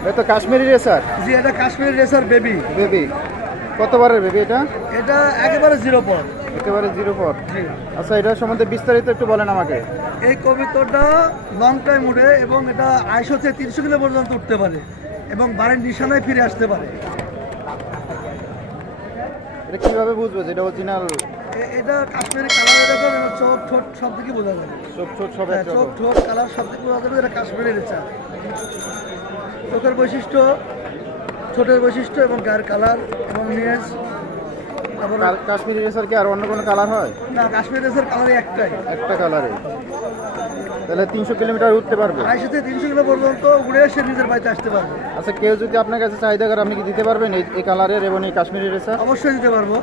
এটা তো কাশ্মীরি রেসার। জি, এটা কাশ্মীরি রেসার বেবি। বেবি কতবারের বেবি এটা? এটা একেবারে জিরো পর। একেবারে জিরো পর। জি। আচ্ছা, এটার সম্বন্ধে বিস্তারিত একটু বলেন আমাকে। এই কবিতরটা লং টাইম উড়ে এবং এটা 250 থেকে 300 কিলো পর্যন্ত উঠতে পারে এবং বাড়ির নিশানায় ফিরে আসতে পারে। এটা কিভাবে বুঝবো যে এটা অরিজিনাল? এটা কাশ্মীরি কালার, দেখুন চোখ ঠোঁট সব থেকে বোঝা যাবে। চোখ ঠোঁট সব হ্যাঁ, একরকম? চোখ ঠোঁট কালার সব থেকে বোঝা যাবে এটা কাশ্মীরি রেসার। চোখের বৈশিষ্ট্য, ঠোঁটের বৈশিষ্ট্য এবং গায়ের কালার এবং নেজ। তারপরে কাশ্মীরি রেসার কি আর অন্য কোনো কালার হয়? না, কাশ্মীরি রেসার কালারই একটাই। একটা কালারে। তাহলে 300 কিলোমিটার উঠতে পারবে? 250 থেকে 300 কিলো পর্যন্ত উড়ে এসে নিজের বাড়িতে আসতে পারবে। আচ্ছা, কেউ যদি আপনার কাছে চাহিদা করে, আপনি কি দিতে পারবেন এই কালারের এবং এই কাশ্মীরি রেসার? অবশ্যই দিতে পারবো।